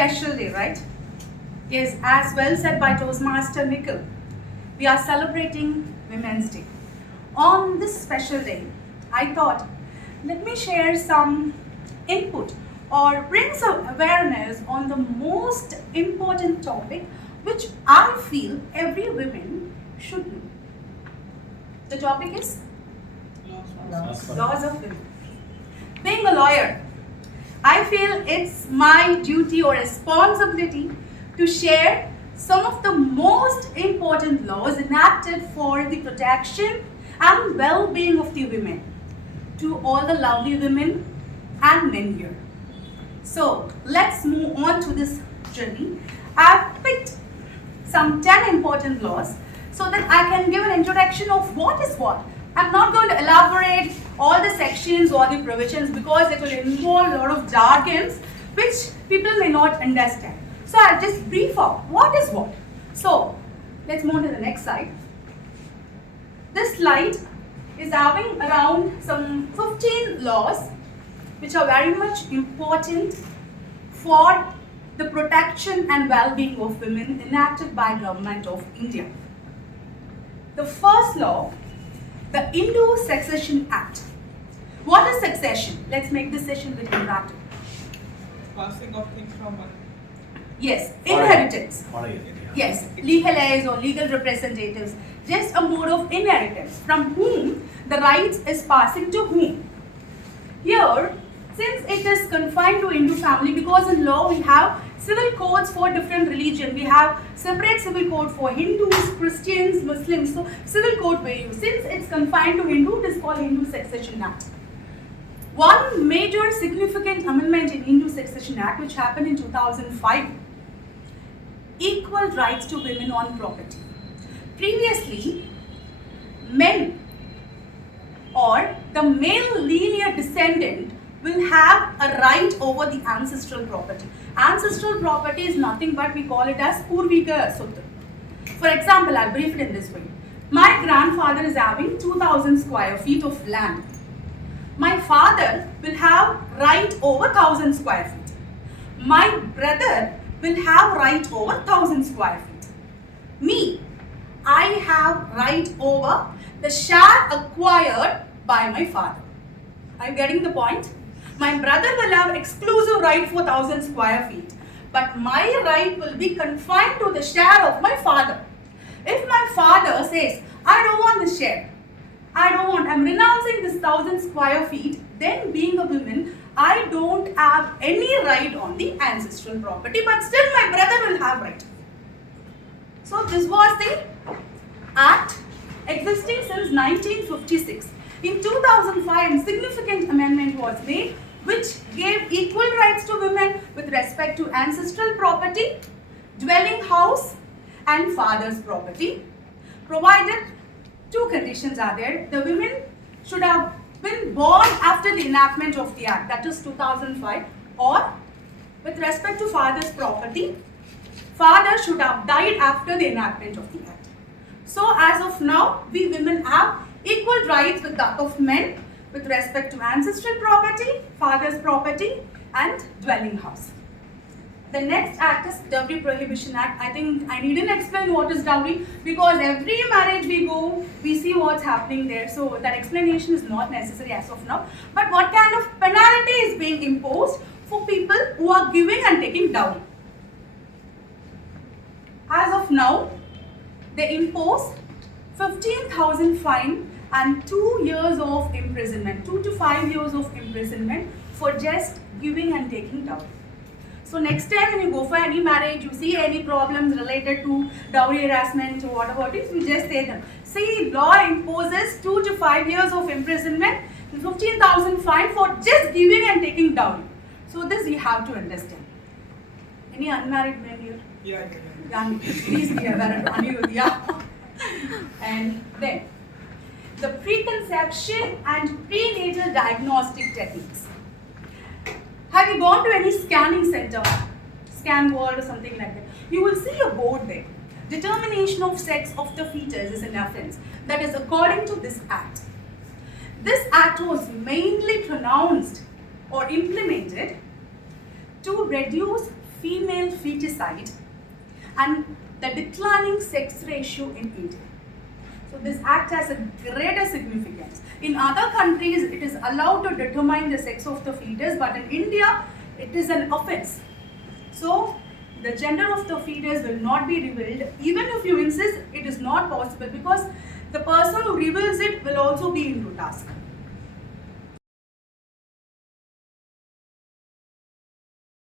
special day, right? Yes, as well said by Toastmaster Nickel, we are celebrating Women's Day. On this special day, I thought, let me share some input or bring some awareness on the most important topic which I feel every woman should know. The topic is laws of women. Being a lawyer, I feel it's my duty or responsibility to share some of the most important laws enacted for the protection and well-being of the women to all the lovely women and men here. So let's move on to this journey. I've picked some 10 important laws so that I can give an introduction of what is what. I'm not going to elaborate all the sections or the provisions because it will involve a lot of jargons which people may not understand. So I'll just brief out what is what. So let's move to the next slide. This slide is having around some 15 laws which are very much important for the protection and well-being of women enacted by Government of India. The first law, the Hindu Succession Act. What is succession? Let's make this session a bit interactive. Passing of things from one. Yes, inheritance. Yes, legalize or legal representatives. Just a mode of inheritance. From whom the rights is passing to whom. Here, since it is confined to Hindu family, because in law we have civil codes for different religion. We have separate civil code for Hindus, Christians, Muslims. So civil code varies. Since it's confined to Hindu, it is called Hindu Succession Act. One major significant amendment in Hindu Succession Act which happened in 2005. Equal rights to women on property. Previously, men or the male linear descendant will have a right over the ancestral property. Ancestral property is nothing but we call it as Purvika Sutta. For example, I'll brief it in this way. My grandfather is having 2000 square feet of land. My father will have right over 1000 square feet. My brother will have right over 1000 square feet. Me, I have right over the share acquired by my father. Are you getting the point? My brother will have exclusive right for 1000 square feet, but my right will be confined to the share of my father. If my father says, I don't want this share, I'm renouncing this 1000 square feet, then being a woman, I don't have any right on the ancestral property, but still my brother will have right. So this was the act existing since 1956. In 2005, a significant amendment was made which gave equal rights to women with respect to ancestral property, dwelling house and father's property, provided two conditions are there. The women should have been born after the enactment of the act, that is 2005, or with respect to father's property, father should have died after the enactment of the act. So as of now, we women have equal rights with that of men with respect to ancestral property, father's property and dwelling house. The next act is Dowry Prohibition Act. I think I needn't explain what is dowry because every marriage we go, we see what's happening there. So that explanation is not necessary as of now. But what kind of penalty is being imposed for people who are giving and taking dowry? As of now, they impose 15,000 fine and 2 years of imprisonment, 2 to 5 years of imprisonment for just giving and taking dowry. So next time when you go for any marriage, you see any problems related to dowry harassment or whatever it is, you just say them. See, law imposes 2 to 5 years of imprisonment, 15,000 fine for just giving and taking dowry. So this you have to understand. Any unmarried men here? Yeah. Please be aware of Anirudh, yeah. And then, the preconception and prenatal diagnostic techniques. Have you gone to any scanning center, scan world or something like that? You will see a board there. Determination of sex of the fetus is an offense. That is according to this act. This act was mainly pronounced or implemented to reduce female feticide and the declining sex ratio in India. So this act has a greater significance. In other countries, it is allowed to determine the sex of the fetus, but in India, it is an offense. So the gender of the fetus will not be revealed. Even if you insist, it is not possible because the person who reveals it will also be into task.